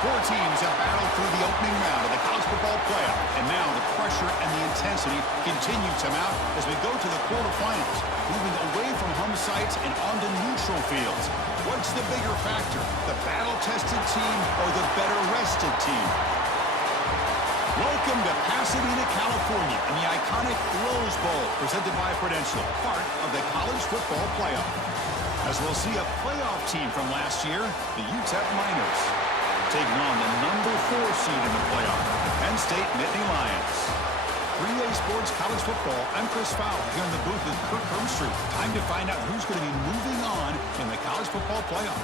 Four teams have battled through the opening round of the college football playoff, and now the pressure and the intensity continue to mount as we go to the quarterfinals, moving away from home sites and onto neutral fields. What's the bigger factor, the battle-tested team or the better-rested team? Welcome to Pasadena, California, in the iconic Rose Bowl, presented by Prudential, part of the college football playoff. As we'll see a playoff team from last year, the Utep Miners, taking on the number 4 seed in the playoff, Penn State Nittany Lions. 3A Sports College Football, I'm Chris Fowler here in the booth with Kirk Hermstreet. Time to find out who's going to be moving on in the college football playoff.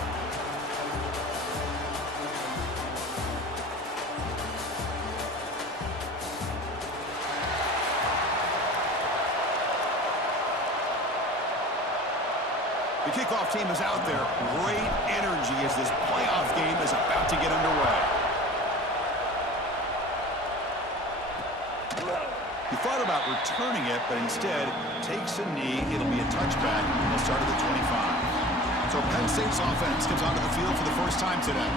The kickoff team is out there. Great energy as this playoff game is about to get underway. He thought about returning it, but instead takes a knee. It'll be a touchback. He'll start at the 25. So Penn State's offense comes onto the field for the first time today.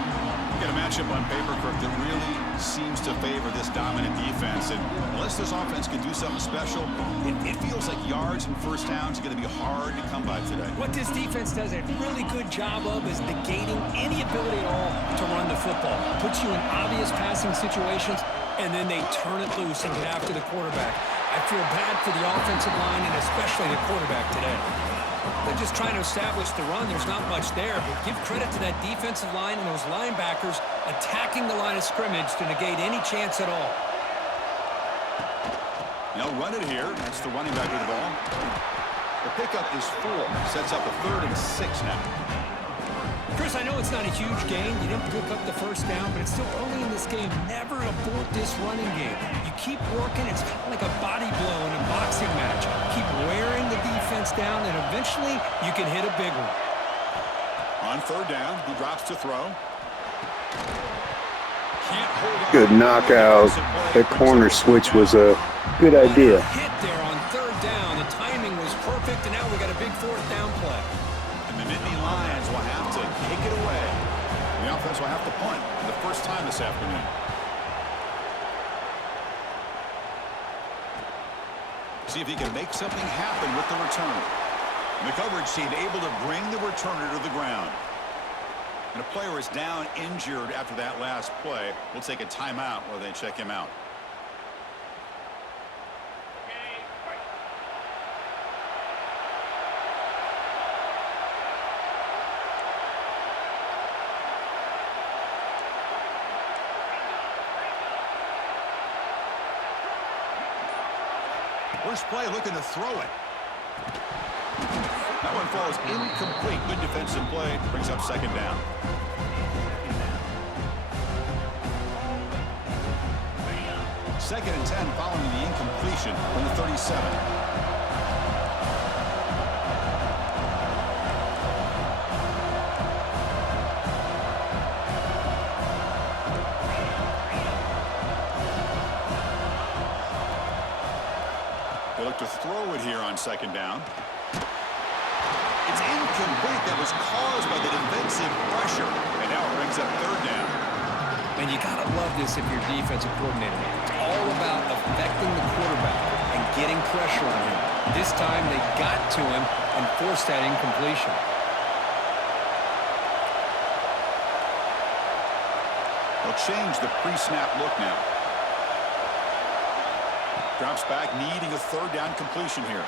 You got a matchup on paper, Kirk, that really seems to favor this dominant defense. And unless this offense can do something special, it feels like yards and first downs are going to be hard to come by today. What this defense does a really good job of is negating any ability at all to run the football. Puts you in obvious passing situations, and then they turn it loose and get after the quarterback. I feel bad for the offensive line and especially the quarterback today. They're just trying to establish the run. There's not much there, but give credit to that defensive line and those linebackers attacking the line of scrimmage to negate any chance at all. They'll run it here. That's the running back with the ball. The pickup is 4. Sets up a 3rd and 6 now. Chris, I know it's not a huge gain. You didn't pick up the first down, but it's still early in this game. Never abort this running game. You keep working. It's kind of like a body blow in a boxing match. Keep wearing the defense down, and eventually you can hit a big one. On 3rd down, he drops to throw. Can't hold on. Good knockout. That corner switch was a good idea. Hit there on 3rd down. The timing was perfect, and now we got a big 4th down play. And the Nittany Lions will have to kick it away. The offense will have to punt for the first time this afternoon. See if he can make something happen with the return. And the coverage team able to bring the returner to the ground. And a player is down injured after that last play. We'll take a timeout while they check him out. First play looking to throw it. That one falls incomplete. Good defensive play. Brings up 2nd down. Second and 10 following the incompletion from the 37. They look to throw it here on 2nd down. It's incomplete. That was caused by the defensive pressure. And now it brings up 3rd down. And you got to love this if you're defensive coordinator. It's all about affecting the quarterback and getting pressure on him. This time they got to him and forced that incompletion. They'll change the pre-snap look now. Drops back, needing a 3rd down completion here.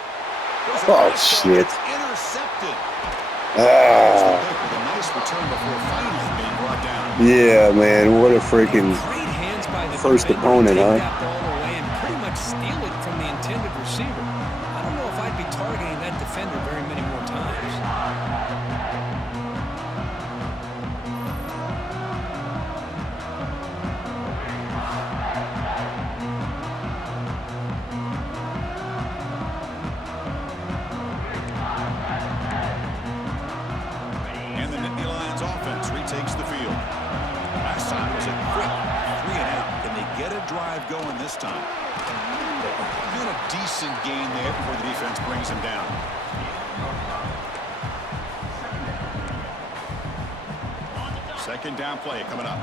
Oh, shit. Intercepted. Ah. With a nice return before finally being brought down. Yeah, man. What a freaking first opponent, huh? That ball away and pretty much steal it from the intended receiver. I don't know if I'd be targeting that defender very many more times. Takes the field. Last time was a quick 3-and-out. Can they get a drive going this time? Doing a decent gain there before the defense brings him down. Second down play coming up.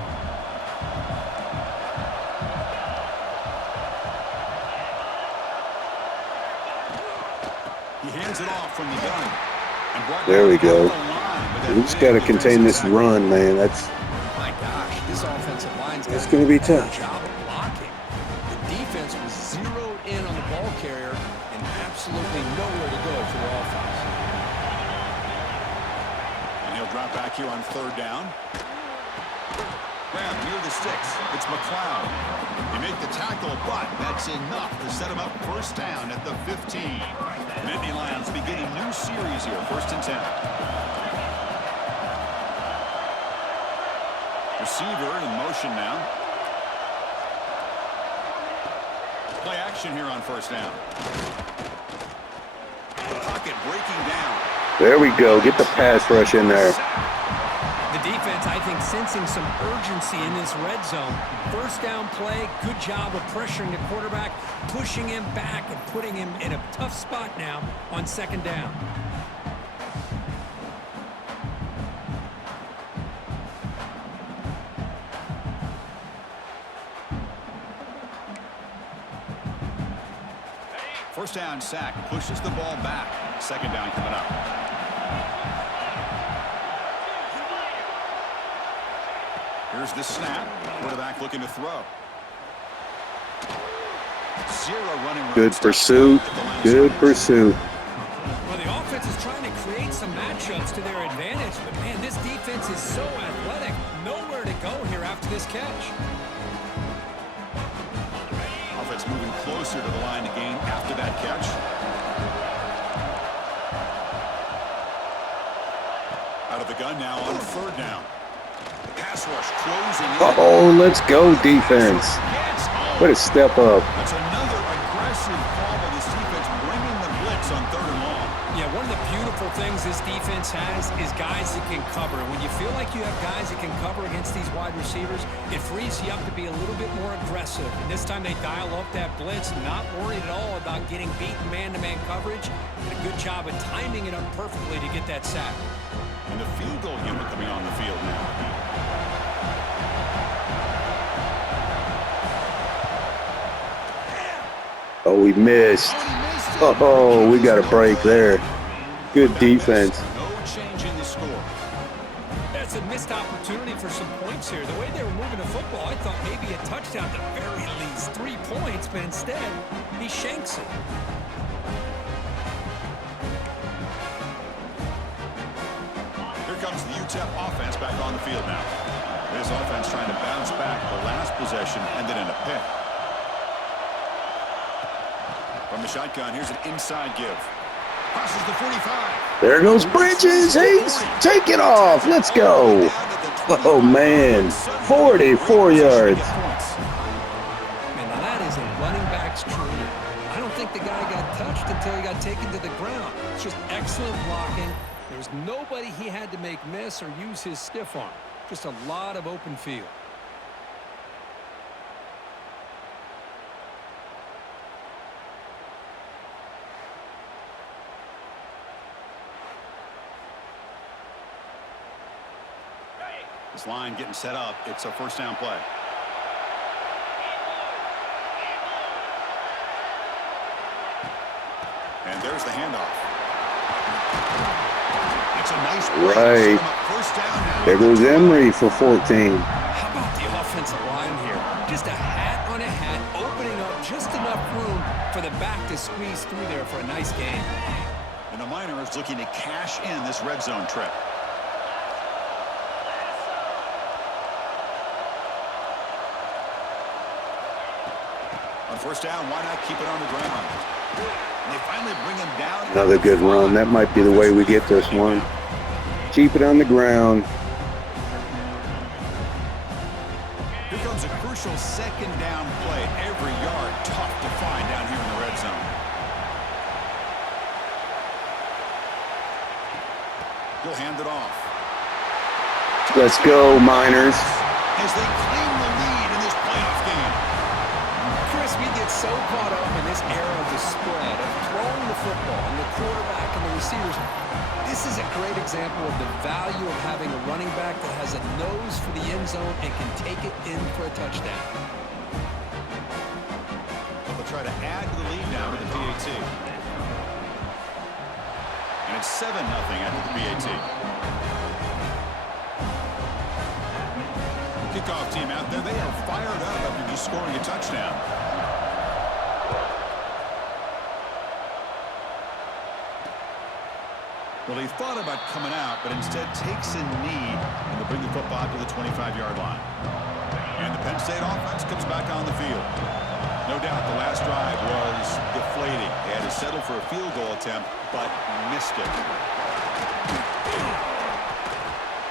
Hands it off from the gun. And brought There we down go. the line with a We just big got to contain this defensive tackle. run, man. That's My gosh, this offensive line's got It's gonna be a better tough. job of blocking. The defense was zeroed in on the ball carrier and absolutely nowhere to go for the offense. And he'll drop back here on 3rd down. Grab near the sticks. It's McLeod. They make the tackle, but that's enough to set him up 1st down at the 15. Nittany Lions begin a new series here, 1st and 10. Receiver in motion now. Play action here on 1st down. The pocket breaking down. There we go. Get the pass rush in there. The defense, I think, sensing some urgency in this red zone. 1st down play, good job of pressuring the quarterback, pushing him back and putting him in a tough spot now on 2nd down. First down sack, pushes the ball back. 2nd down coming up. Here's the snap. Quarterback looking to throw. Zero running routes. Good pursuit. Good pursuit. Well, the offense is trying to create some matchups to their advantage, but man, this defense is so athletic. Nowhere to go here after this catch. Offense moving closer to the line to gain after that catch. Out of the gun now on 3rd down. Pass rush closing in. Oh, let's go defense. What a step up. That's another aggressive call by this defense, bringing the blitz on 3rd and long. Yeah, one of the beautiful things this defense has is guys that can cover. When you feel like you have guys that can cover against these wide receivers, it frees you up to be a little bit more aggressive. And this time they dial up that blitz, not worried at all about getting beaten man-to-man coverage. Did a good job of timing it up perfectly to get that sack. And the field goal unit coming on the field now. Oh, we missed. Oh, we got a break there. Good defense. No change in the score. That's a missed opportunity for some points here. The way they were moving the football, I thought maybe a touchdown at the very least. 3 points, but instead, he shanks it. Here comes the Utep offense back on the field now. This offense trying to bounce back. The last possession ended in a pick. From the shotgun, here's an inside give. Crosses the 45. There goes Bridges. He's take it off. Let's go. Oh, man. 44 yards. Man, now that is a running back's training. I don't think the guy got touched until he got taken to the ground. It's just excellent blocking. There was nobody he had to make miss or use his stiff arm. Just a lot of open field. This line getting set up. It's a 1st down play. And there's the handoff. It's a nice play. Right. 1st down now. There goes Emery for 14. How about the offensive line here? Just a hat on a hat, opening up just enough room for the back to squeeze through there for a nice game. And the Miners looking to cash in this red zone trip. On 1st down, why not keep it on the ground? And they finally bring him down. Another good run. That might be the way we get this one. Keep it on the ground. Here comes a crucial 2nd down play. Every yard tough to find down here in the red zone. He'll hand it off. Let's go, Miners. As they claim the lead in this playoff game. Chris, we get so caught up in this era of the spread, of throwing the football, and the quarterback and the receivers. This is a great example of the value of having a running back that has a nose for the end zone and can take it in for a touchdown. They'll try to add to the lead now with the PAT. And it's 7-0 after the PAT. Kickoff team out there. They are fired up after just scoring a touchdown. Well, he thought about coming out, but instead takes a knee, and they'll bring the football to the 25-yard line. And the Penn State offense comes back on the field. No doubt the last drive was deflating. They had to settle for a field goal attempt, but missed it.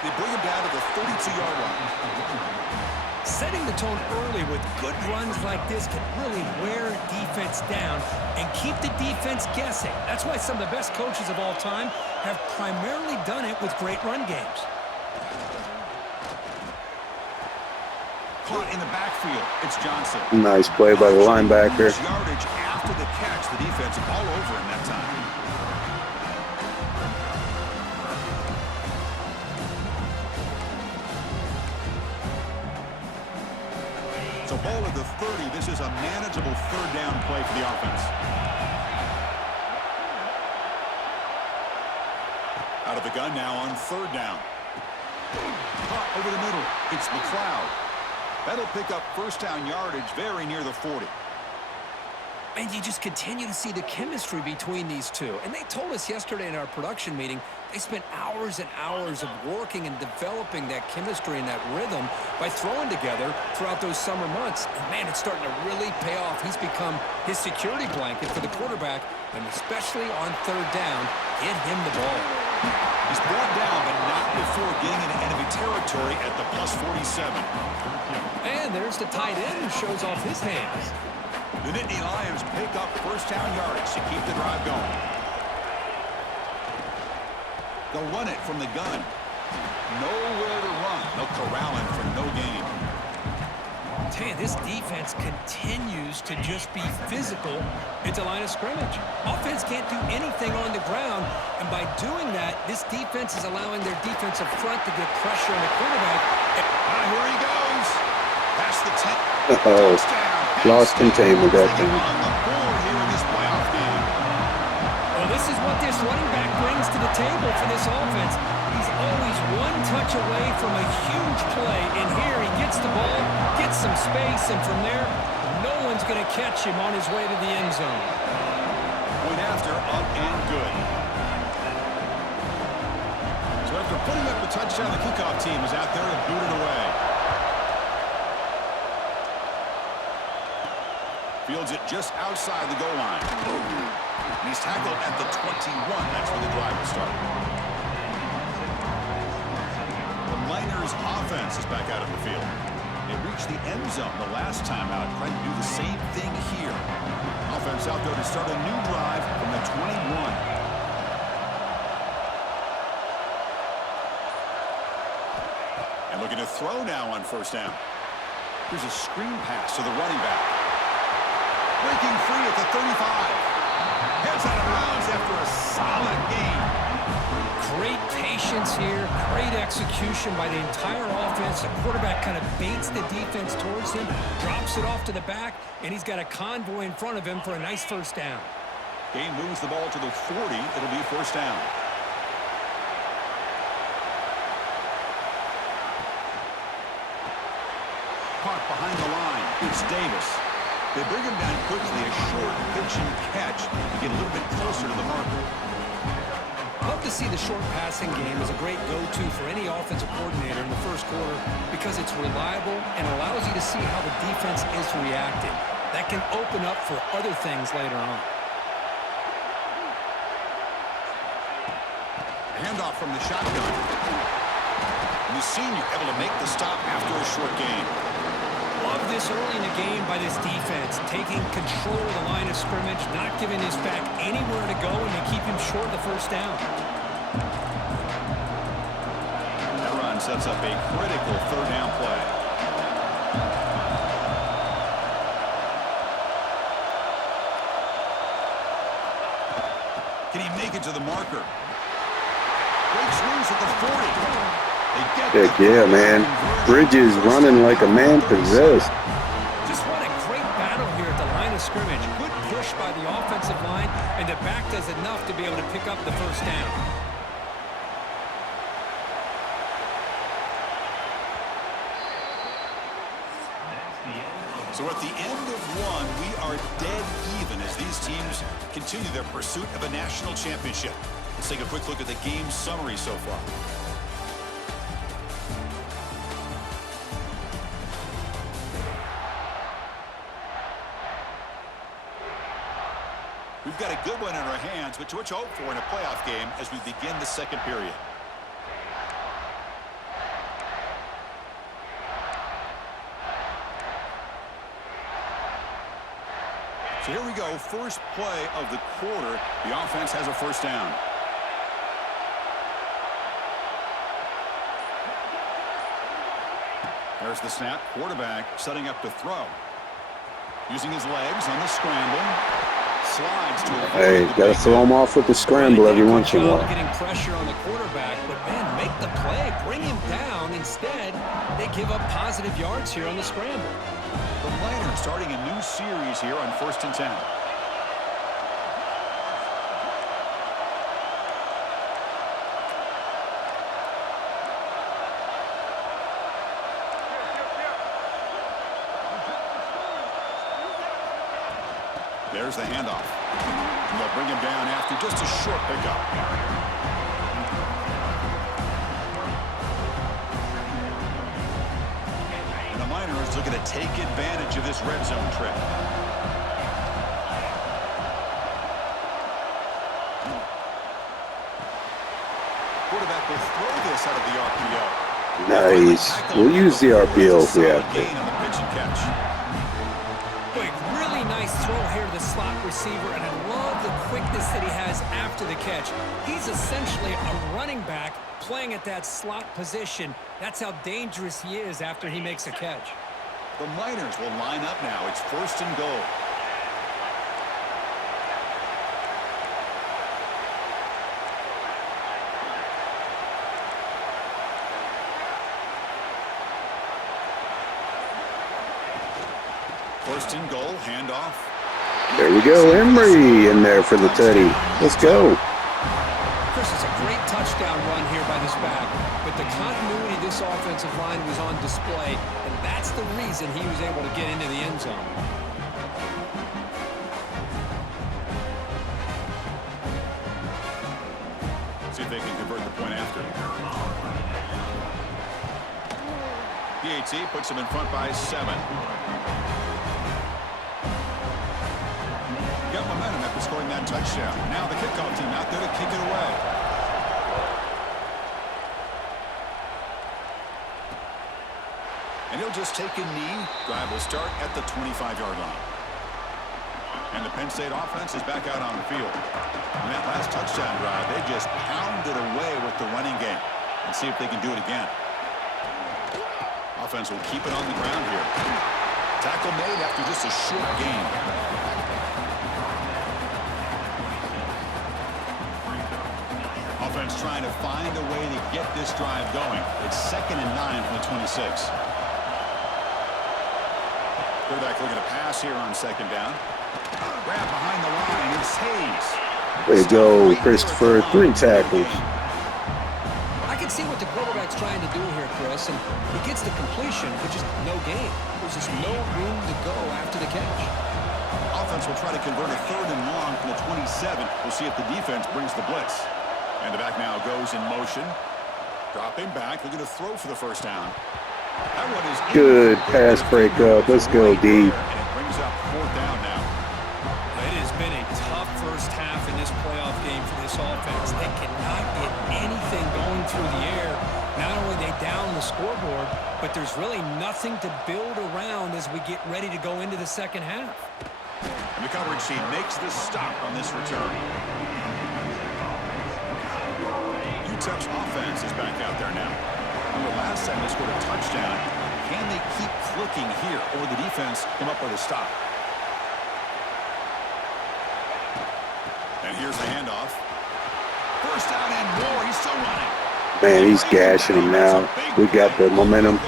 They bring him down to the 32-yard line. Setting the tone early with good runs like this can really wear defense down and keep the defense guessing. That's why some of the best coaches of all time have primarily done it with great run games. Caught in the backfield. It's Johnson. Nice play by the linebacker. Yardage after the catch. The defense all over him that time. So ball at the 30. This is a manageable third down play for the offense. Out of the gun now on third down. Caught over the middle. It's McLeod. That'll pick up first down yardage very near the 40. And you just continue to see the chemistry between these two. And they told us yesterday in our production meeting, they spent hours and hours of working and developing that chemistry and that rhythm by throwing together throughout those summer months. And, man, it's starting to really pay off. He's become his security blanket for the quarterback, and especially on third down, get him the ball. He's brought down, but not before getting into enemy territory at the plus 47. And there's the tight end who shows off his hands. The Nittany Lions pick up first down yardage to keep the drive going. They'll run it from the gun. Nowhere to run. They'll corral him for no gain. Tell you, this defense continues to just be physical at the line of scrimmage. Offense can't do anything on the ground, and by doing that, this defense is allowing their defensive front to get pressure on the quarterback. Here he goes. Past the 10. Uh-oh. Lost containment that time. On the board here in this playoff game. Well, this is what this running back brings to the table for this offense. He's always one touch away from a huge play, and here he gets the ball, gets some space, and from there, no one's going to catch him on his way to the end zone. Point after, up and good. So after putting up the touchdown, the kickoff team is out there and booted away. Fields it just outside the goal line. And he's tackled at the 21. That's where the drive will start. The Miners offense is back out of the field. They reached the end zone the last time out, trying to do the same thing here. Offense out there to start a new drive from the 21. And looking to throw now on first down. Here's a screen pass to the running back. Breaking free at the 35. Heads out of bounds after a solid gain. Great patience here, great execution by the entire offense. The quarterback kind of baits the defense towards him, drops it off to the back, and he's got a convoy in front of him for a nice first down. Gain moves the ball to the 40. It'll be first down. Caught behind the line. It's Davis. They bring him down quickly, a short pitch and catch to get a little bit closer to the marker. Love to see the short passing game as a great go-to for any offensive coordinator in the first quarter because it's reliable and allows you to see how the defense is reacting. That can open up for other things later on. Handoff from the shotgun. And the senior able to make the stop after a short gain. Love this early in the game by this defense, taking control of the line of scrimmage, not giving his back anywhere to go, and to keep him short of the first down. That run sets up a critical third down play. Can he make it to the marker? Great swings at the 40. Heck yeah, man. Bridges running like a man possessed. Just what a great battle here at the line of scrimmage. Good push by the offensive line, and the back does enough to be able to pick pick up the first down. So at the end of one, we are dead even as these teams continue their pursuit of a national championship. Let's take a quick look at the game summary so far. We've got a good one in our hands, but what you hope for in a playoff game as we begin the second period. So here we go, first play of the quarter. The offense has a first down. There's the snap. Quarterback setting up to throw. Using his legs on the scramble. Slides to a Hey, got to throw him off with the scramble every once in a while. Getting pressure on the quarterback, but man, make the play, bring him down. Instead, they give up positive yards here on the scramble. The Miners starting a new series here on 1st and 10. There's the handoff. And they'll bring him down after just a short pickup. And the Miners looking to take advantage of this red zone trip. Quarterback will throw this out of the RPO. Nice. We'll use the RPO if we have to. Gain on the pitch and catch. Really nice throw here to the slot receiver, and I love the quickness that he has after the catch. He's essentially a running back playing at that slot position. That's how dangerous he is after he makes a catch. The Miners will line up now. It's 1st and goal. First and goal, handoff. There we go. Emery in there for the tutty. Let's go. Chris, it's a great touchdown run here by this back, but the continuity of this offensive line was on display, and that's the reason he was able to get into the end zone. See if they can convert the point after. PAT puts them in front by 7. Got momentum after scoring that touchdown. Now the kickoff team out there to kick it away. And he'll just take a knee. Drive will start at the 25-yard line. And the Penn State offense is back out on the field. In that last touchdown drive, they just pounded away with the running game. And see if they can do it again. Offense will keep it on the ground here. Tackle made after just a short gain. Offense trying to find a way to get this drive going. It's 2nd and 9 from the 26. Quarterback looking to pass here on 2nd down. Grab behind the line. It's Hayes. Way to go, Christopher. 3 tackles. I can see what the quarterback's trying to do here, Chris, and he gets the completion, but just no gain. There's just no room to go after the catch. Offense will try to convert a 3rd and long from the 27. We'll see if the defense brings the blitz. And the back now goes in motion. Dropping back, looking to throw for the first down. That one is good pass breakup. Let's go, D. And it brings up 4th down now. It has been a tough first half in this playoff game for this offense. They cannot get anything going through the air. Not only are they down the scoreboard, but there's really nothing to build around as we get ready to go into the second half. And the coverage team makes the stop on this return. Utep's offense is back out there now. Remember last time they scored a touchdown. Can they keep clicking here, or will the defense come up with a stop? And here's the handoff. First down and more. He's still running. Man, he's gashing him now. We got the momentum.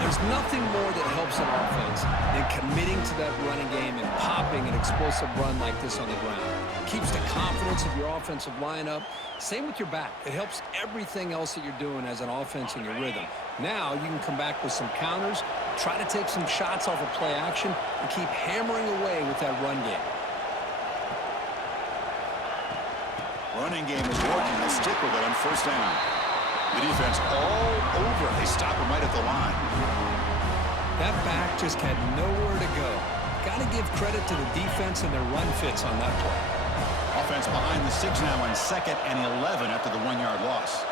There's nothing more that helps an offense than committing to that running game and popping an explosive run like this on the ground. Keeps the confidence of your offensive lineup. Same with your back. It helps everything else that you're doing as an offense in your rhythm. Now you can come back with some counters, try to take some shots off of play action, and keep hammering away with that run game. Running game is working. They'll stick with it on first down. The defense all over. They stop him right at the line. That back just had nowhere to go. Got to give credit to the defense and their run fits on that play. Offense behind the 6 now on 2nd and 11 after the 1-yard loss.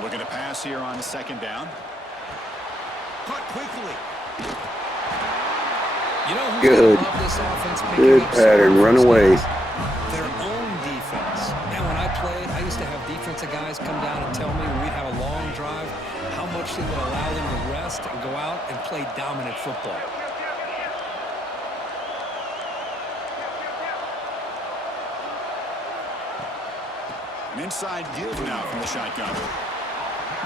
Looking to pass here on 2nd down. Caught quickly. You know who's Good. gonna love this offense picking Good up pattern. Run away. their own defense. And when I played, I used to have defensive guys come down and tell me when we'd have a long drive how much they would allow them to rest and go out and play dominant football. An inside give now from the shotgun.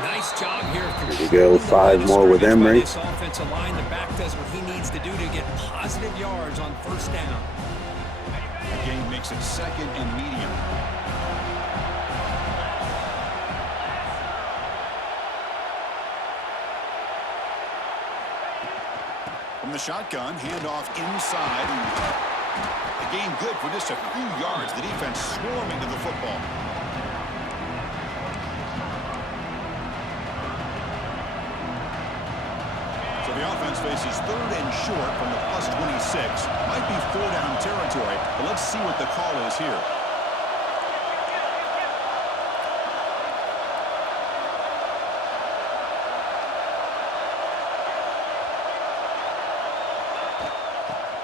Nice job here. There you go. 5 more with Emery. This offensive line, the back does what he needs to do to get positive yards on first down. The game makes it 2nd and medium. From the shotgun, handoff inside. The game good for just a few yards. The defense swarming to the football. So the offense faces 3rd and short from the +26. Might be 4-down territory, but let's see what the call is here.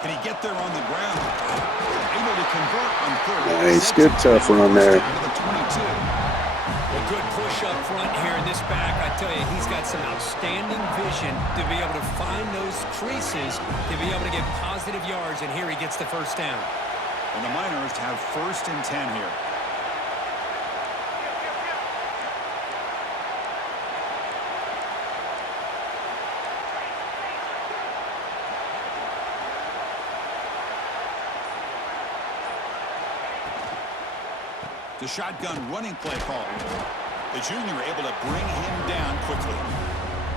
Can he get there on the ground? Able to convert on 3rd. Nice. Good tough run there. A good push up front here in this back. I tell you, he's got some outstanding vision to be able to find those creases, to be able to get positive yards, and here he gets the first down. And the Miners have 1st and 10 here. The shotgun running play call. The junior able to bring him down quickly.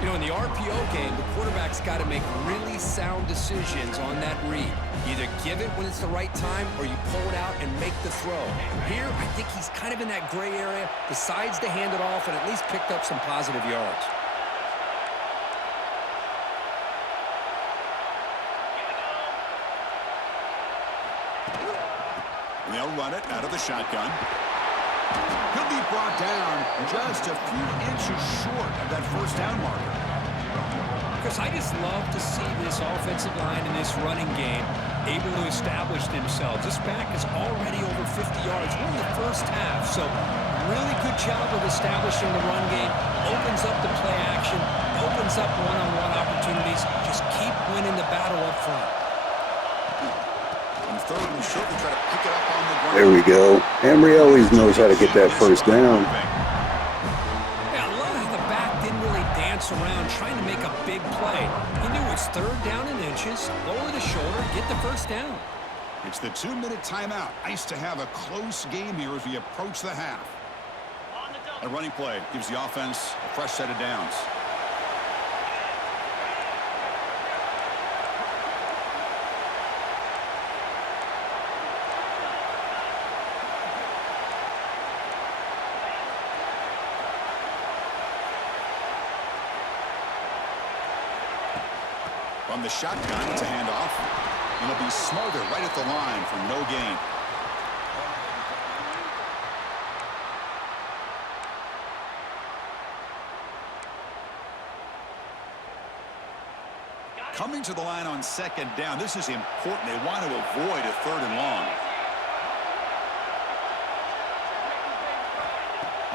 You know, in the RPO game, the quarterback's got to make really sound decisions on that read. Either give it when it's the right time or you pull it out and make the throw. Here, I think he's kind of in that gray area, decides to hand it off and at least picked up some positive yards. And they'll run it out of the shotgun. He'll be brought down just a few inches short of that first down marker. Because I just love to see this offensive line in this running game able to establish themselves. This back is already over 50 yards. We're in the first half, so really good job of establishing the run game. Opens up the play action, opens up one-on-one opportunities. Just keep winning the battle up front. On 3rd and short, we try to pick it up on the ground. There we go. Emery always knows how to get that first down. Yeah, I love how the back didn't really dance around trying to make a big play. He knew it's 3rd down and inches, lower the shoulder, get the first down. It's the 2-minute timeout. Nice to have a close game here as we approach the half. A running play gives the offense a fresh set of downs. From the shotgun to hand off. And it'll be smothered right at the line for no gain. Coming to the line on 2nd down. This is important. They want to avoid a 3rd and long.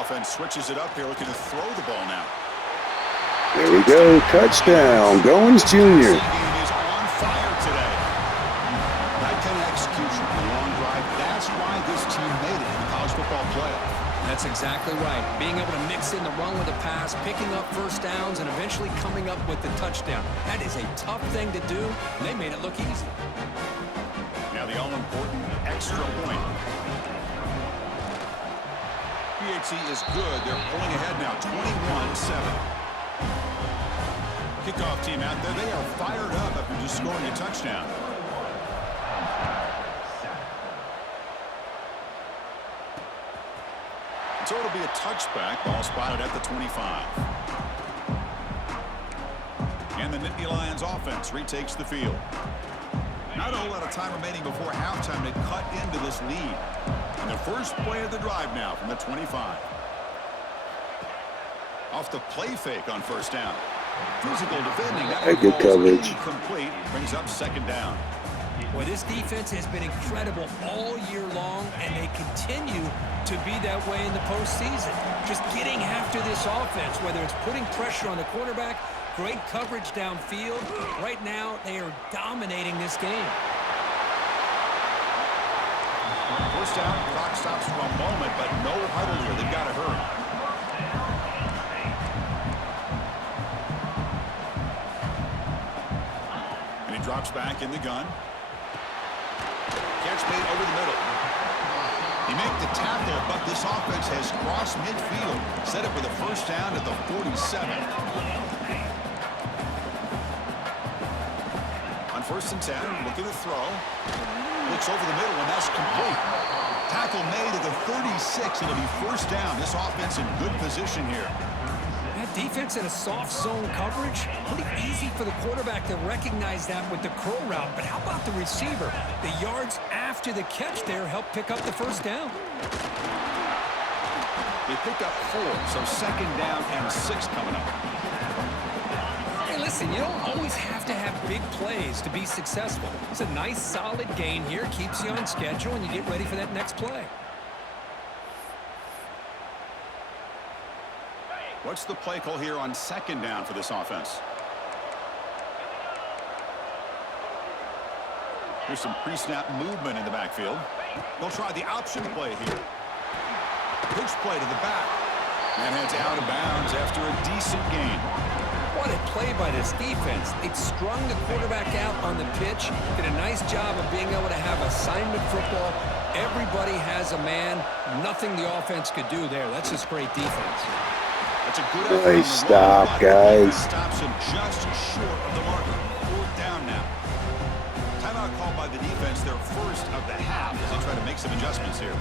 Offense switches it up here, looking to throw the ball now. There we go. Touchdown. Goins Jr. Game is on fire today. That kind of execution, the long drive, that's why this team made it in the college football playoff. That's exactly right. Being able to mix in the run with the pass, picking up first downs, and eventually coming up with the touchdown. That is a tough thing to do, and they made it look easy. Now the all-important extra point. PHC is good. They're pulling ahead now, 21-7. Kickoff team out there. They are fired up after just scoring a touchdown. So it'll be a touchback. Ball spotted at the 25. And the Nittany Lions offense retakes the field. Not a whole lot of time remaining before halftime to cut into this lead. And the first play of the drive now from the 25. Off the play fake on first down. Physical defending. That good coverage. Complete. Brings up second down. Well, this defense has been incredible all year long, and they continue to be that way in the postseason. Just getting after this offense, whether it's putting pressure on the quarterback, great coverage downfield. Right now, they are dominating this game. First down, clock stops for a moment, but no huddle here. They've got to hurry. And he drops back in the gun. Catch made over the middle. He made the tackle, but this offense has crossed midfield. Set up with a first down at the 47. On first and 10, look at the throw. Looks over the middle, and that's complete. Tackle made at the 36, and it'll be first down. This offense in good position here. That defense in a soft zone coverage, pretty easy for the quarterback to recognize that with the curl route. But how about the receiver? The yards after the catch there help pick up the first down. They picked up 4, so second down and 6 coming up. Hey, listen, you don't always have to have big plays to be successful. It's a nice, solid gain here. Keeps you on schedule, and you get ready for that next play. What's the play call here on second down for this offense? There's some pre-snap movement in the backfield. They'll try the option play here. Pitch play to the back. And heads out of bounds after a decent gain. What a play by this defense. It strung the quarterback out on the pitch. Did a nice job of being able to have assignment football. Everybody has a man. Nothing the offense could do there. That's just great defense. That's a good nice stop, guys. Stops him just short of the marker. Fourth down now. Timeout called by the defense, their first of the half, as they try to make some adjustments here.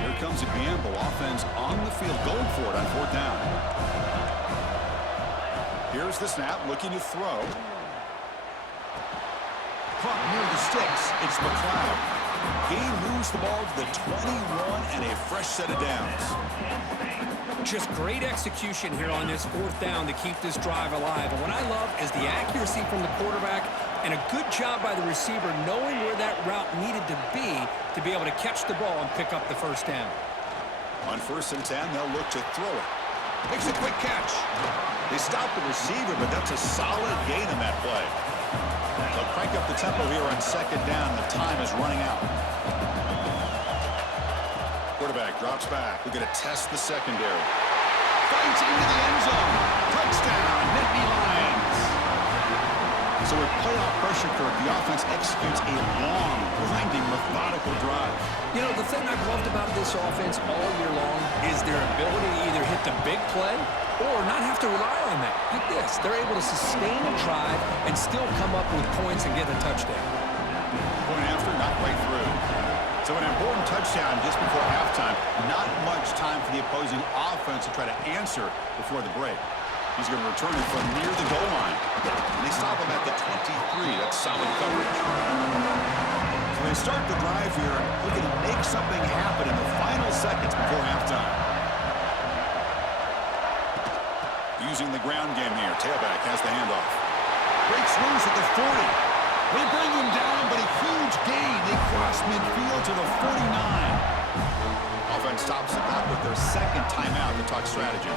Here comes a gamble. Offense on the field, going for it on fourth down. Here's the snap, looking to throw. Caught near the sticks. It's McLeod. He moves the ball to the 21 and a fresh set of downs. Just great execution here on this fourth down to keep this drive alive. And what I love is the accuracy from the quarterback and a good job by the receiver knowing where that route needed to be able to catch the ball and pick up the first down. On first and 10, they'll look to throw it. Makes a quick catch. They stop the receiver, but that's a solid gain in that play. They'll crank up the tempo here on second down. The time is running out. Quarterback drops back. We're going to test the secondary. Fights into the end zone. Touchdown, Nittany Lions. So with playoff pressure curve, the offense executes a long, grinding, methodical drive. You know, the thing I've loved about this offense all year long is their ability to either hit the big play or not have to rely on that. Like this, they're able to sustain a drive and still come up with points and get a touchdown. Point after, not quite through. So an important touchdown just before halftime. Not much time for the opposing offense to try to answer before the break. He's going to return it from near the goal line. And they stop him at the 23. That's solid coverage. So they start the drive here, looking to make something happen in the final seconds before halftime. Using the ground game here. Tailback has the handoff. Breaks loose at the 40. They bring him down, but a huge gain. They cross midfield to the 49. Offense stops the clock with their second timeout to talk strategy.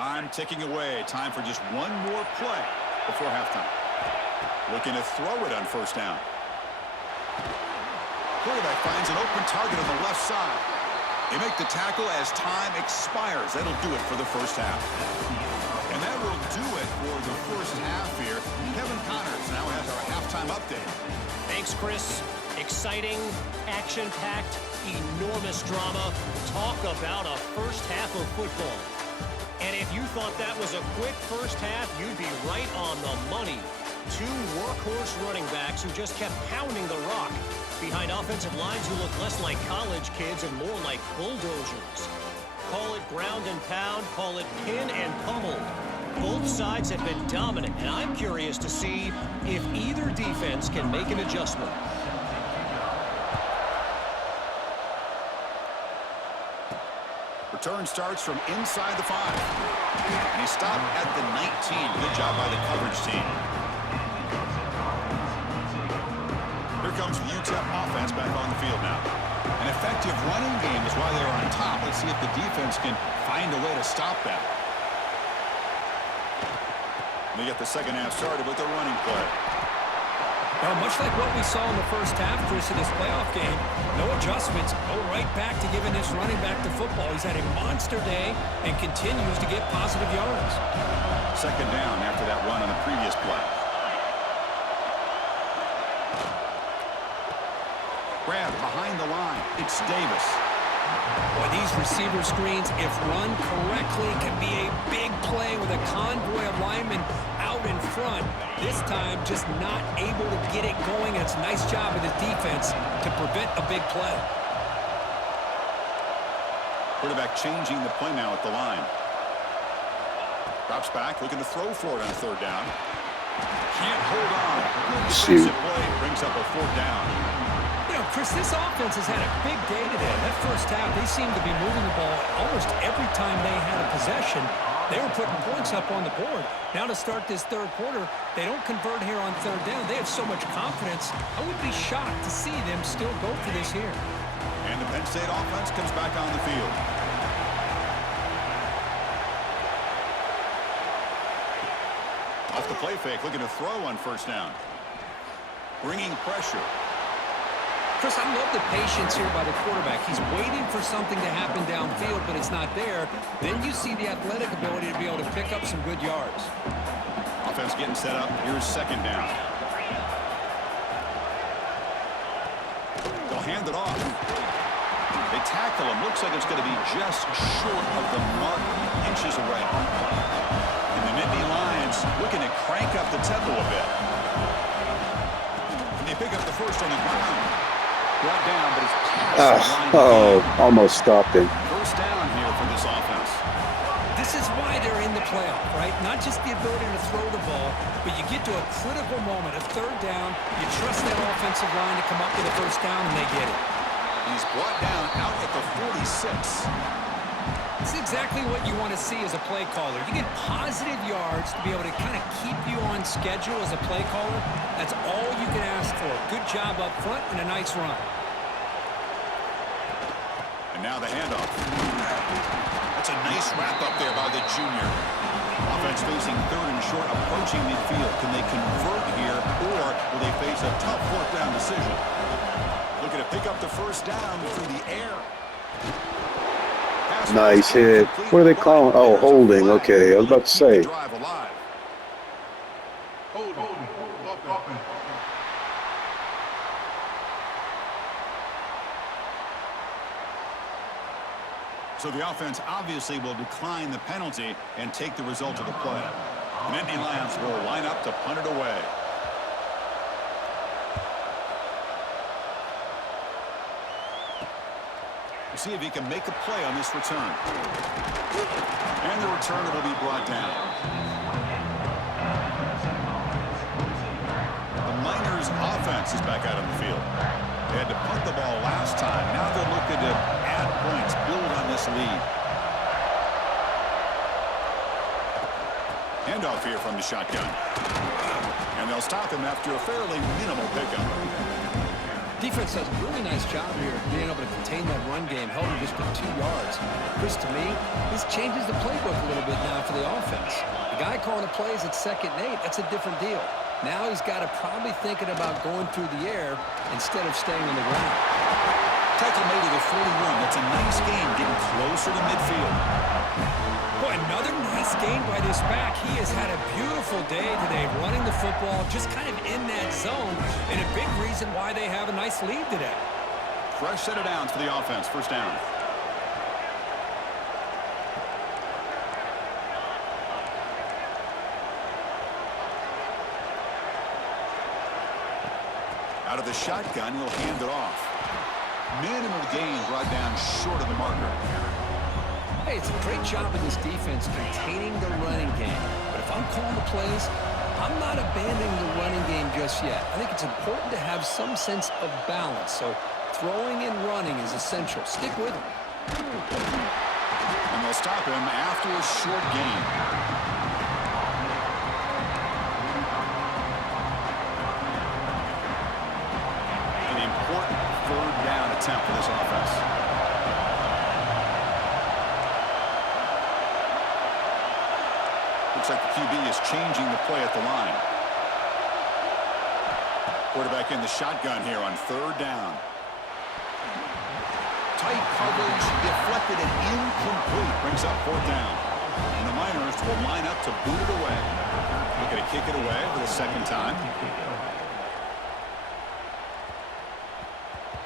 Time ticking away. Time for just one more play before halftime. Looking to throw it on first down. Quarterback finds an open target on the left side. They make the tackle as time expires. That'll do it for the first half. And that will do it for the first half here. Kevin Connors now has our halftime update. Thanks, Chris. Exciting, action-packed, enormous drama. Talk about a first half of football. And if you thought that was a quick first half, you'd be right on the money. Two workhorse running backs who just kept pounding the rock behind offensive lines who look less like college kids and more like bulldozers. Call it ground and pound, call it pin and pummel. Both sides have been dominant, and I'm curious to see if either defense can make an adjustment. Return starts from inside the 5. And he stopped at the 19. Good job by the coverage team. Here comes the Utep offense back on the field now. An effective running game is why they're on top. Let's see if the defense can find a way to stop that. They get the second half started with a running play. Well, much like what we saw in the first half, Chris, in this playoff game, no adjustments. Go right back to giving this running back to football. He's had a monster day and continues to get positive yards. Second down after that run on the previous play. Grab behind the line. It's Davis. Boy, these receiver screens, if run correctly, can be a big play with a convoy of linemen out in front. This time, just not able to get it going. It's a nice job of the defense to prevent a big play. Quarterback changing the play now at the line. Drops back, looking to throw for it on third down. Can't hold on. Good defensive play brings up a fourth down. You know, Chris, this offense has had a big day today. That first half, they seemed to be moving the ball almost every time they had a possession. They were putting points up on the board. Now to start this third quarter, they don't convert here on third down. They have so much confidence. I would be shocked to see them still go for this here. And the Penn State offense comes back on the field. Off the play fake, looking to throw on first down. Bringing pressure. Chris, I love the patience here by the quarterback. He's waiting for something to happen downfield, but it's not there. Then you see the athletic ability to be able to pick up some good yards. Offense getting set up. Here's second down. They'll hand it off. They tackle him. Looks like it's going to be just short of the mark, inches away. And the Nittany Lions looking to crank up the tempo a bit. And they pick up the first on the ground. Brought down, but it's almost stopped him. First down here for this offense. This is why they're in the playoff, right? Not just the ability to throw the ball, but you get to a critical moment, a third down, you trust that offensive line to come up with a first down, and they get it. He's brought down out at the 46. This is exactly what you want to see as a play caller. You get positive yards to be able to kind of keep you on schedule as a play caller. That's all you can ask for. Good job up front and a nice run. And now the handoff. That's a nice wrap up there by the junior. Offense facing third and short, approaching midfield. Can they convert here, or will they face a tough fourth down decision? Looking to pick up the first down through the air. Nice hit. What are they calling? Oh, holding. Okay, I was about to say. So the offense obviously will decline the penalty and take the result of the play. The Nittany Lions will line up to punt it away. We'll see if he can make a play on this return. And the returner will be brought down. The Miners offense is back out on the field. They had to punt the ball last time. Now they're looking to add points, build on this lead. Handoff here from the shotgun. And they'll stop him after a fairly minimal pickup. Defense does a really nice job here being able to contain that run game, held him just to 2 yards. Chris, to me, this changes the playbook a little bit now for the offense. The guy calling the plays at 2nd and 8, that's a different deal. Now he's got to probably thinking about going through the air instead of staying on the ground. Tackle made to the 41. That's a nice game, getting closer to midfield. Boy, another nice gain by this back. He has had a beautiful day today running the football, just kind of in that zone, and a big reason why they have a nice lead today. Fresh set of downs for the offense. First down. Out of the shotgun, he'll hand it off. Minimal gain brought down short of the marker. Hey, it's a great job in this defense containing the running game. But if I'm calling the plays, I'm not abandoning the running game just yet. I think it's important to have some sense of balance. So throwing and running is essential. Stick with him. And they'll stop him after a short gain. An important 3rd down attempt for this offense. Looks like the QB is changing the play at the line. Quarterback in the shotgun here on 3rd down. Tight coverage, deflected and incomplete. Brings up 4th down. And the Miners will line up to boot it away. Looking to kick it away for the 2nd time.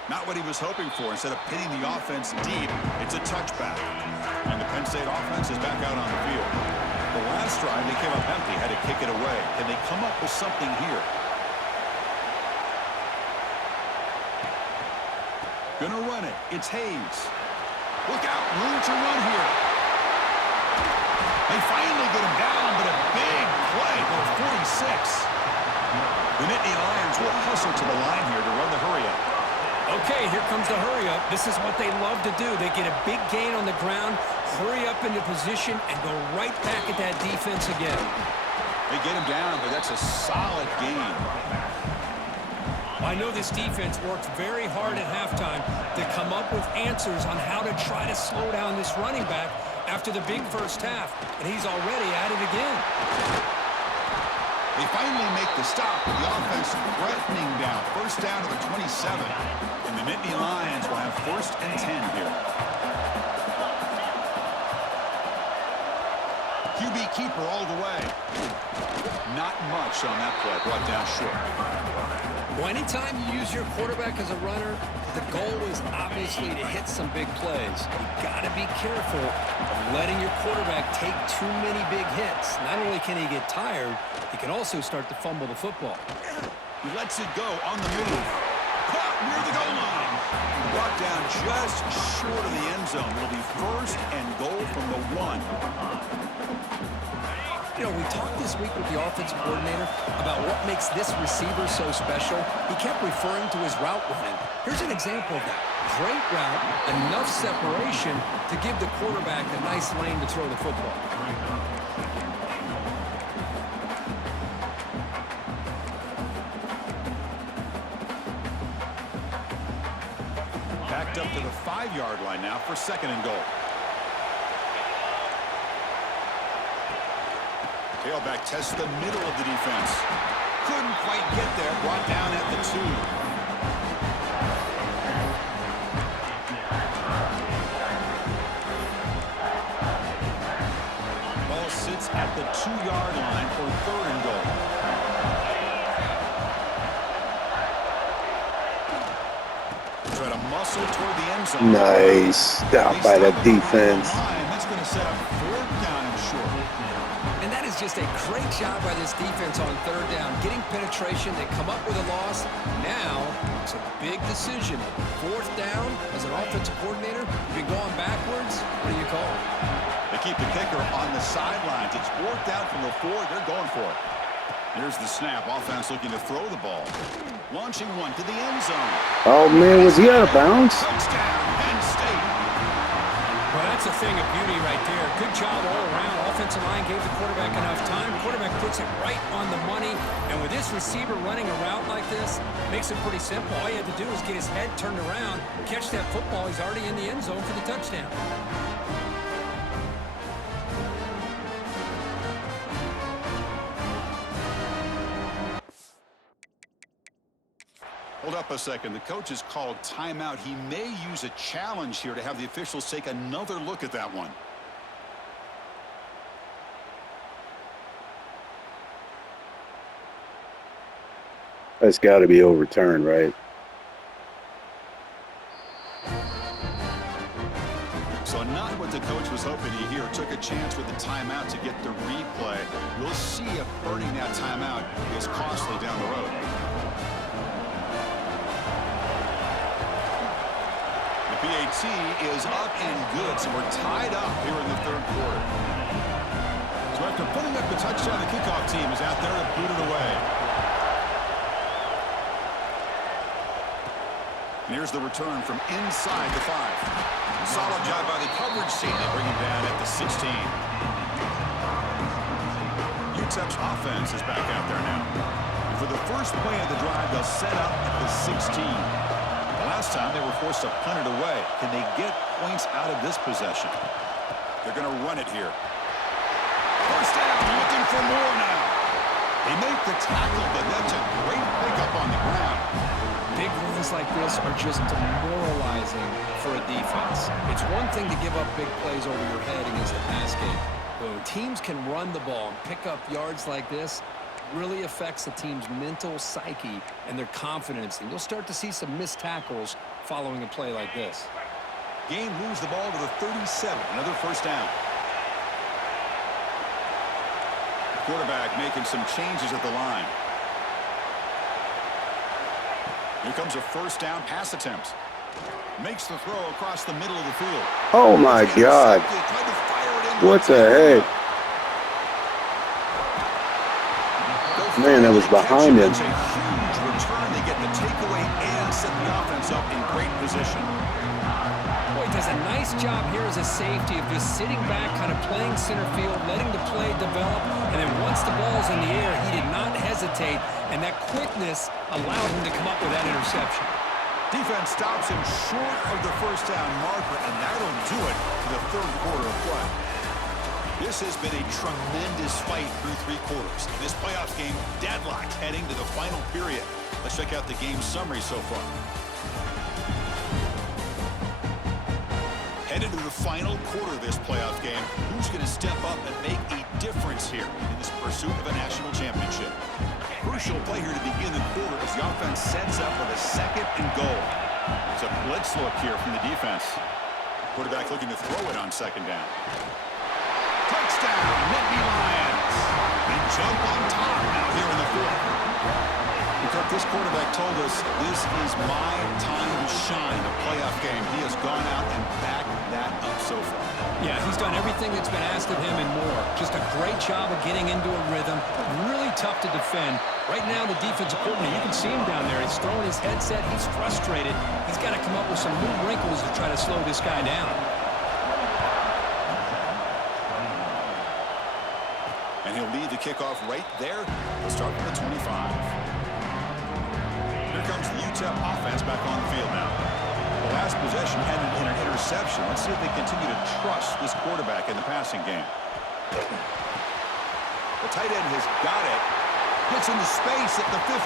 Not what he was hoping for. Instead of pitting the offense deep, it's a touchback. And the Penn State offense is back out on the field. The last drive, they came up empty, had to kick it away. Can they come up with something here? Gonna run it. It's Hayes. Look out. Room to run here. They finally get him down, but a big play for 46. The Nittany Lions will hustle to the line here to run the hurry-up. Okay, here comes the hurry-up. This is what they love to do. They get a big gain on the ground, hurry up into position, and go right back at that defense again. They get him down, but that's a solid gain. I know this defense worked very hard at halftime to come up with answers on how to try to slow down this running back after the big first half, and he's already at it again. They finally make the stop, with the offense threatening down. First down to the 27. And the Nittany Lions will have 1st and 10 here. QB keeper all the way. Not much on that play, brought down short. Well, anytime you use your quarterback as a runner, the goal is obviously to hit some big plays. You've got to be careful of letting your quarterback take too many big hits. Not only can he get tired, he can also start to fumble the football. He lets it go on the move. Caught near the goal line. Brought down just short of the end zone. It'll be 1st and goal from the 1. You know, we talked this week with the offensive coordinator about what makes this receiver so special. He kept referring to his route running. Here's an example of that. Great route, enough separation to give the quarterback a nice lane to throw the football. Backed up to the 5-yard line now for 2nd and goal. Tailback tests the middle of the defense. Couldn't quite get there. Brought down at the 2. Ball sits at the 2-yard line for 3rd and goal. Try to muscle toward the end zone. Nice stop by the defense. That's going to set up 4th down and short. And that is just a great job by this defense on 3rd down. Getting penetration, they come up with a loss. Now, it's a big decision. 4th down, as an offensive coordinator, you've been going backwards. What do you call? They keep the kicker on the sidelines. It's 4th down from the 4. They're going for it. Here's the snap. Offense looking to throw the ball. Launching one to the end zone. Oh, man, was he out of bounds? Touchdown, Penn State. Well, that's a thing of beauty right there. Good job all around. Offensive line gave the quarterback enough time. Quarterback puts it right on the money. And with this receiver running a route like this, makes it pretty simple. All you had to do was get his head turned around, catch that football. He's already in the end zone for the touchdown. Hold up a second. The coach has called timeout. He may use a challenge here to have the officials take another look at that one. That's got to be overturned, right? So not what the coach was hoping to hear. Took a chance with the timeout to get the replay. We'll see if burning that timeout is costly down the road. The PAT is up and good, so we're tied up here in the third quarter. So after putting up the touchdown, the kickoff team is out there to boot it away. And here's the return from inside the 5. Solid job by the coverage team. They bring him down at the 16. Utep's offense is back out there now. And for the first play of the drive, they'll set up at the 16. Last time they were forced to punt it away. Can they get points out of this possession? They're going to run it here. First down, looking for more now. They make the tackle, but that's a great pickup on the ground. Big runs like this are just demoralizing for a defense. It's one thing to give up big plays over your head against the pass game. But when teams can run the ball and pick up yards like this, really affects the team's mental psyche and their confidence. And you'll start to see some missed tackles following a play like this. Game moves the ball to the 37. Another first down. Quarterback making some changes at the line. Here comes a first down pass attempt. Makes the throw across the middle of the field. Oh, my God. What the heck? Man, that was behind him. It's a huge return. They get the takeaway and set the offense up in great position. Boy, he does a nice job here as a safety of just sitting back, kind of playing center field, letting the play develop, and then once the ball's in the air, he did not hesitate, and that quickness allowed him to come up with that interception. Defense stops him short of the first down marker, and that'll do it to the third quarter of play. This has been a tremendous fight through 3 quarters. This playoff game deadlocked heading to the final period. Let's check out the game summary so far. Headed to the final quarter of this playoff game. Who's going to step up and make a difference here in this pursuit of a national championship? Crucial play here to begin the quarter as the offense sets up with a 2nd and goal. It's a blitz look here from the defense. Quarterback looking to throw it on 2nd down. Touchdown, Nittany Lions. They jump on top now here in the 4th. Because this quarterback told us this is my time to shine, a playoff game. He has gone out and backed that up so far. Yeah, he's done everything that's been asked of him and more. Just a great job of getting into a rhythm. Really tough to defend. Right now, the defensive coordinator, you can see him down there. He's throwing his headset. He's frustrated. He's got to come up with some new wrinkles to try to slow this guy down. And he'll lead the kickoff right there. We'll start from the 25. Here comes the Utep offense back on the field now. The last possession ended in an interception. Let's see if they continue to trust this quarterback in the passing game. The tight end has got it. Gets into space at the 50.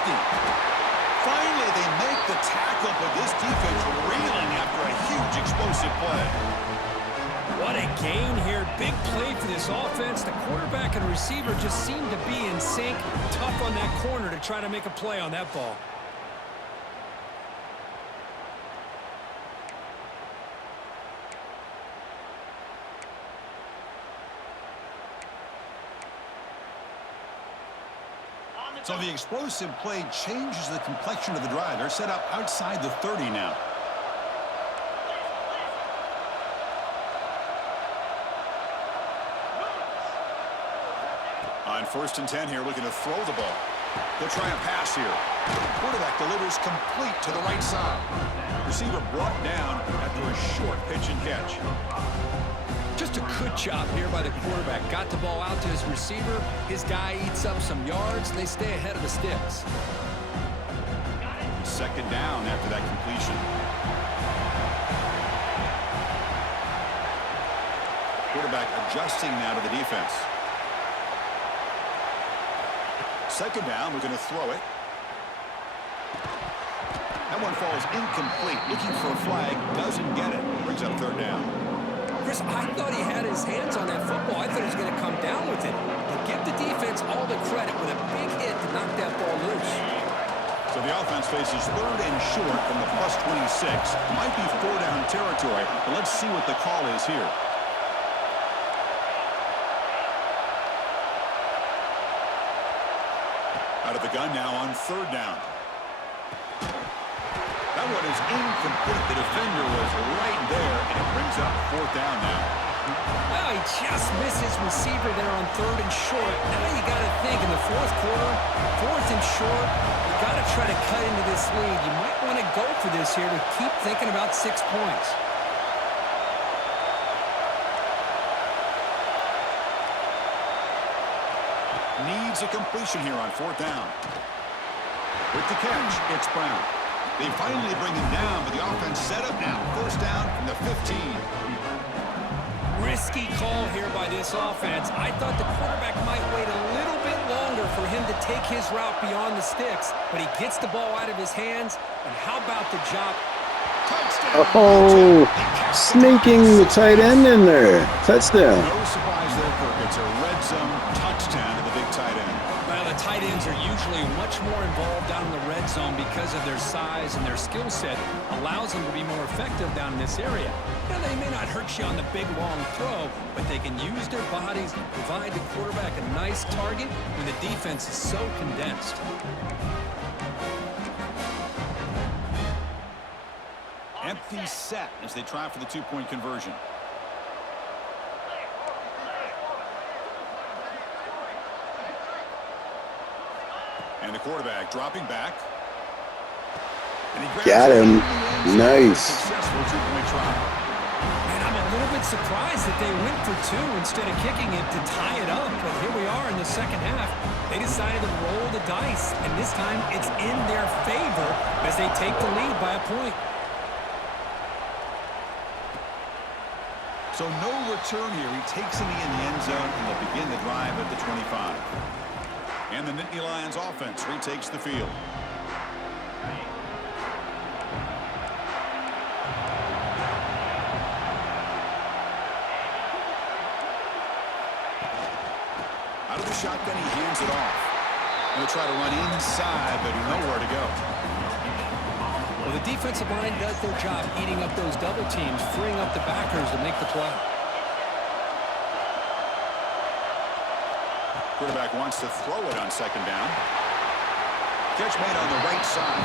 Finally, they make the tackle, but this defense reeling after a huge explosive play. What a gain here. Big play for this offense. The quarterback and receiver just seem to be in sync. Tough on that corner to try to make a play on that ball. So the explosive play changes the complexion of the drive. They're set up outside the 30 now. On 1st and 10 here, looking to throw the ball. They'll try a pass here. Quarterback delivers complete to the right side. Receiver brought down after a short pitch and catch. Just a good job here by the quarterback. Got the ball out to his receiver. His guy eats up some yards, and they stay ahead of the sticks. Second down after that completion. Quarterback adjusting now to the defense. Second down, we're going to throw it. That one falls incomplete. Looking for a flag, doesn't get it. Brings up third down. Chris, I thought he had his hands on that football. I thought he was going to come down with it. But give the defense all the credit with a big hit to knock that ball loose. So the offense faces third and short from the plus 26. Might be four-down territory, but let's see what the call is here. Out of the gun now on third down. That one is incomplete. The defender was right there, and it brings up fourth down now. Well, he just missed his receiver there on third and short. Now you got to think in the fourth quarter, fourth and short, you got to try to cut into this lead. You might want to go for this here to keep thinking about 6 points. Needs a completion here on fourth down. With the catch, it's Brown. They finally bring him down, but the offense set up now. First down from the 15. Risky call here by this offense. I thought the quarterback might wait a little bit longer for him to take his route beyond the sticks, but he gets the ball out of his hands, and how about the job? Touchdown. Oh, sneaking the tight end in there. Touchdown. No surprise there, Kirk. It's a red zone touchdown to the big tight end. Well, the tight ends are usually much more involved down in the red zone because of their size and their skill set allows them to be more effective down in this area. Now, they may not hurt you on the big, long throw, but they can use their bodies to provide the quarterback a nice target when the defense is so condensed. Empty set as they try for the two-point conversion. And the quarterback dropping back. And he Got him. Nice. Successful two-point try. And I'm a little bit surprised that they went for two instead of kicking it to tie it up. But here we are in the second half. They decided to roll the dice, and this time it's in their favor as they take the lead by a point. So no return here. He takes it in the end zone, and they'll begin the drive at the 25. And the Nittany Lions offense retakes the field. Out of the shotgun, he hands it off. He'll try to run inside, but nowhere to go. Well, the defensive line does their job eating up those double teams, freeing up the backers to make the play. Quarterback wants to throw it on second down. Catch made on the right side.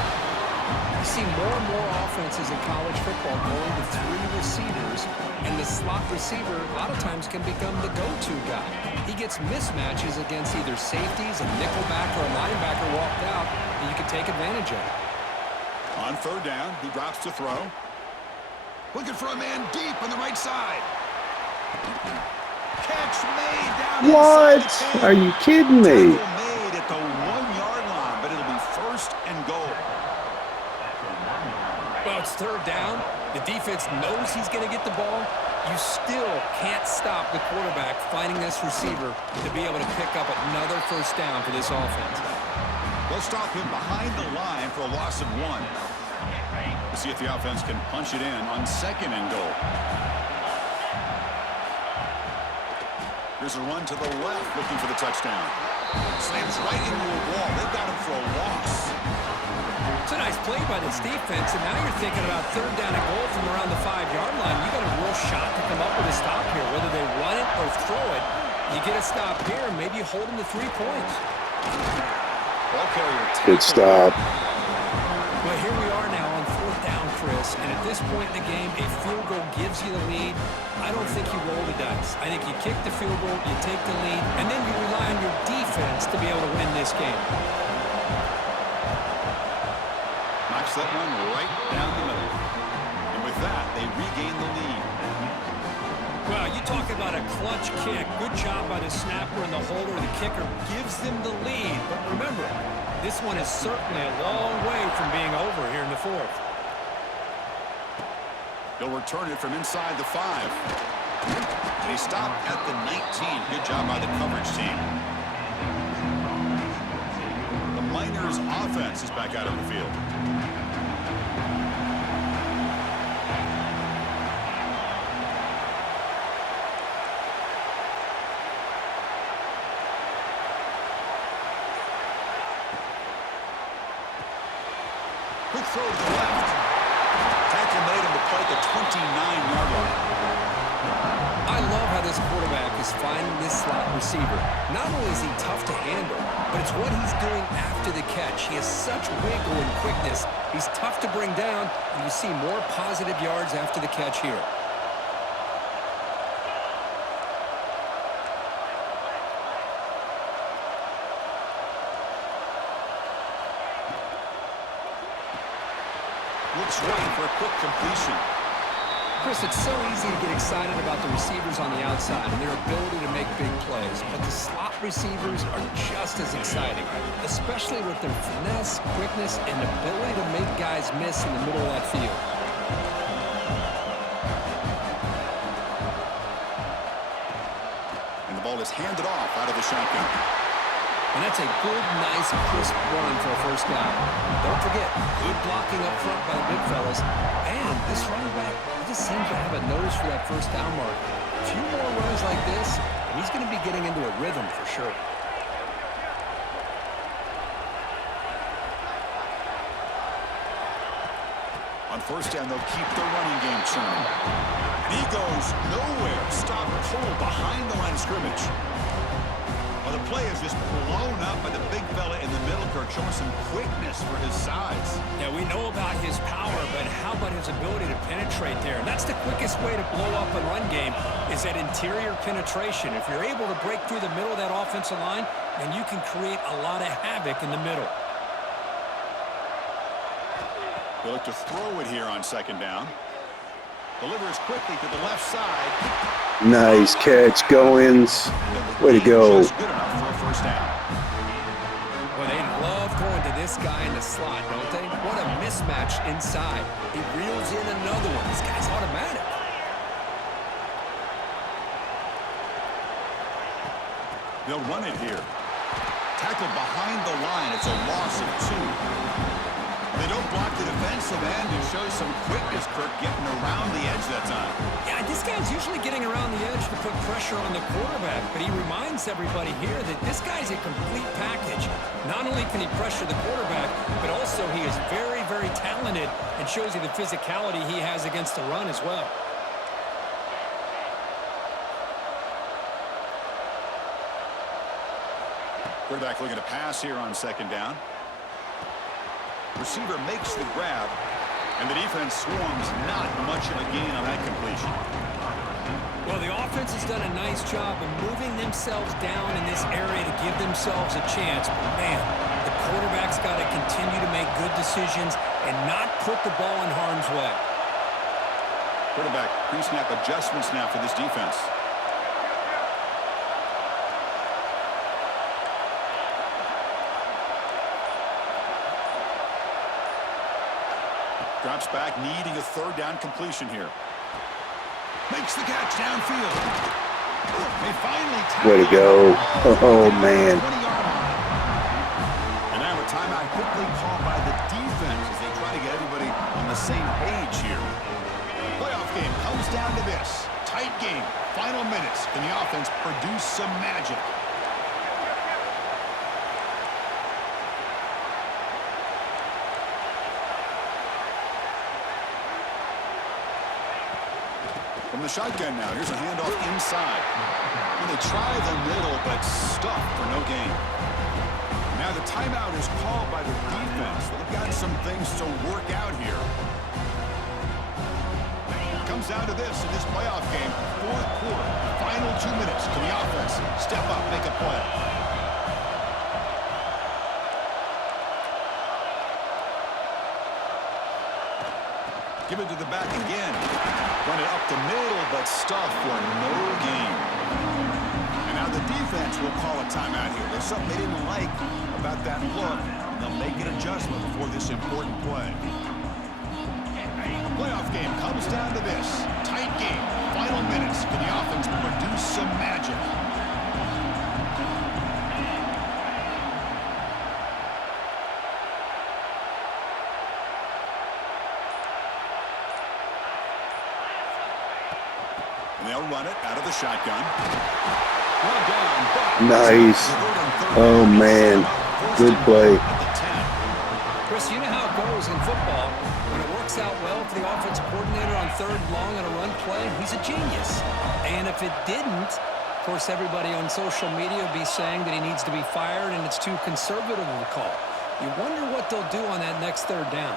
You see more and more offenses in college football going to three receivers, and the slot receiver a lot of times can become the go-to guy. He gets mismatches against either safeties, a nickelback, or a linebacker walked out, and you can take advantage of it. On third down, he drops to throw. Looking for a man deep on the right side. Catch made down What? Are you kidding me? Tackle made at the 1-yard line, but it'll be first and goal. Well, it's third down. The defense knows he's going to get the ball. You still can't stop the quarterback finding this receiver to be able to pick up another first down for this offense. They'll stop him behind the line for a loss of 1. We'll see if the offense can punch it in on second and goal. Here's a run to the left, looking for the touchdown. Slams right into a wall. They've got him for a loss. It's a nice play by this defense, and now you're thinking about third down and goal from around the 5-yard line. You got a real shot to come up with a stop here, whether they run it or throw it. You get a stop here, and maybe you hold them to 3 points. Ball carrier. Good stop. Well, here we are now on fourth down, Chris, and at this point in the game, a field goal gives you the lead. I don't think you roll the dice. I think you kick the field goal, you take the lead, and then you rely on your defense to be able to win this game. Takes that one right down the middle. And with that, they regain the lead. Well, you talk about a clutch kick. Good job by the snapper and the holder. The kicker gives them the lead. But remember, this one is certainly a long way from being over here in the fourth. They'll return it from inside the 5. They stop at the 19. Good job by the coverage team. The Miners offense is back out on the field. Quick throw to the left. Tackle made him to play at the 29-yard line. I love how this quarterback is finding this slot receiver. Not only is he tough to handle, but it's what he's doing after the catch. He has such wiggle and quickness. He's tough to bring down, and you see more positive yards after the catch here. Looks right for a quick completion. Chris, it's so easy to get excited about the receivers on the outside and their ability to make big plays, but the slot receivers are just as exciting, especially with their finesse, quickness, and ability to make guys miss in the middle of that field. And the ball is handed off out of the shotgun. And that's a good, nice, crisp run for a first down. Don't forget, good blocking up front by the big fellas. And this running back, he just seems to have a nose for that first down mark. A few more runs like this, and he's going to be getting into a rhythm for sure. On first down, they'll keep the running game churning. And he goes nowhere. Stop cold behind the line of scrimmage. Well, the play is just blown up by the big fella in the middle, Kirk, showing some quickness for his size. Yeah, we know about his power, but how about his ability to penetrate there? And that's the quickest way to blow up a run game is that interior penetration. If you're able to break through the middle of that offensive line, then you can create a lot of havoc in the middle. They look to throw it here on second down. Delivers quickly to the left side. Nice catch, Goins. Way to go. Just good enough for a first down. Well, they love going to this guy in the slot, don't they? What a mismatch inside. He reels in another one. This guy's automatic. They'll run it here. Tackled behind the line. It's a loss of 2. They don't block the defensive end and show some quickness, Kirk, getting around the edge that time. Yeah, this guy's usually getting around the edge to put pressure on the quarterback, but he reminds everybody here that this guy's a complete package. Not only can he pressure the quarterback, but also he is very, very talented and shows you the physicality he has against the run as well. Quarterback looking to pass here on second down. Receiver makes the grab, and the defense swarms. Not much of a gain on that completion. Well, the offense has done a nice job of moving themselves down in this area to give themselves a chance. But, man, the quarterback's got to continue to make good decisions and not put the ball in harm's way. Quarterback pre-snap adjustments now for this defense. Drops back, needing a third down completion here. Makes the catch downfield. They finally tackle. Way to go. Oh, man. And now a timeout quickly called by the defense as they try to get everybody on the same page here. The playoff game comes down to this. Tight game. Final minutes. Can the offense produce some magic? From the shotgun now, here's a handoff inside. And they try the middle, but stuffed for no gain. Now the timeout is called by the defense. They've got some things to work out here. It comes down to this in this playoff game. Fourth quarter, final 2 minutes. Can the offense step up, make a play? Give it to the back again. Run it up the middle, but stuff for no gain. And now the defense will call a timeout here. There's something they didn't like about that look, and they'll make an adjustment before this important play. The playoff game comes down to this. Tight game. Final minutes. Can the offense produce some magic? And they'll run it out of the shotgun. Well done, but Nice. Oh, man. Good play. Chris, you know how it goes in football. When it works out well for the offense coordinator on third and long on a run play, he's a genius. And if it didn't, of course, everybody on social media will be saying that he needs to be fired and it's too conservative of a call. You wonder what they'll do on that next third down.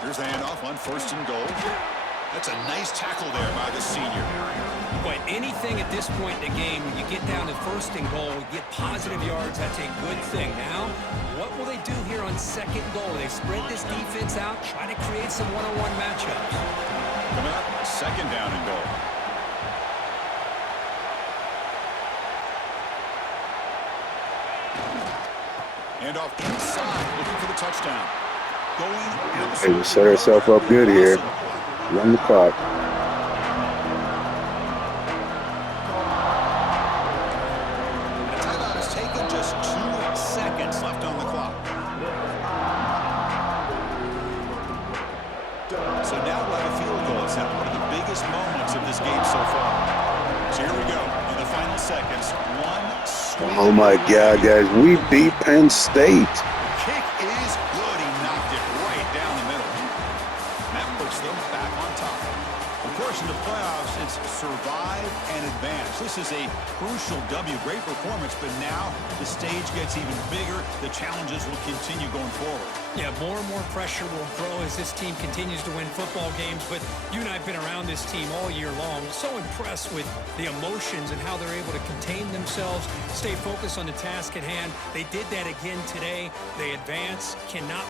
Here's the handoff on first and goal. That's a nice tackle there by the senior. But anything at this point in the game, when you get down to first and goal, you get positive yards, that's a good thing. Now, what will they do here on second goal? They spread this defense out, try to create some one-on-one matchups. Coming up, second down and goal. Handoff inside, looking for the touchdown. Hey, we set ourselves up good here. Run the clock. The timeout is taken, just 2 seconds left on the clock. So now we'll have a field goal. It's one of the biggest moments of this game so far. So here we go in the final seconds. Oh my God, guys, we beat Penn State. Kick is good. He knocked it right down the middle. That puts them back on top. Of course, in the playoffs, it's survive and advance. This is a crucial W. Great performance, but now the stage gets even bigger. The challenges will continue going forward. Yeah, more and more pressure will grow as this team continues to win football games, but you and I have been around this team all year long. So impressed with the emotions and how they're able to contain themselves, stay focused on the task at hand. They did that again today. They advance, cannot